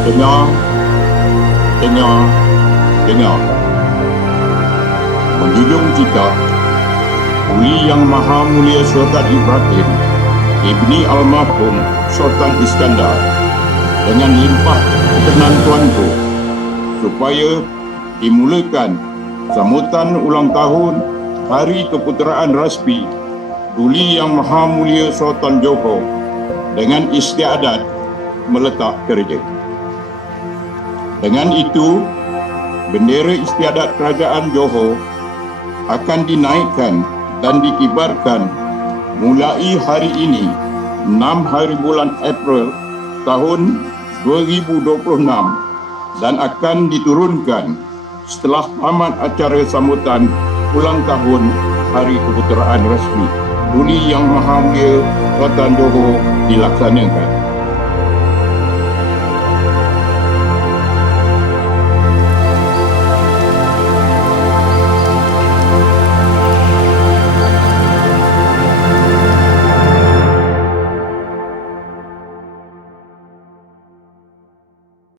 Dengar, dengar, dengar. Menjunjung kita, Uli Yang Maha Mulia Sultan Ibrahim, ibni almarhum Sultan Iskandar, dengan limpah kenan tuanku, supaya dimulakan sambutan ulang tahun Hari Keputeraan Rasmi Duli Yang Maha Mulia Sultan Johor dengan istiadat meletak kerja. Dengan itu, bendera istiadat Kerajaan Johor akan dinaikkan dan dikibarkan mulai hari ini, 6 hari bulan April tahun 2026, dan akan diturunkan setelah tamat acara sambutan ulang tahun Hari Keputeraan Rasmi Duli Yang Maha Mulia Sultan Johor dilaksanakan.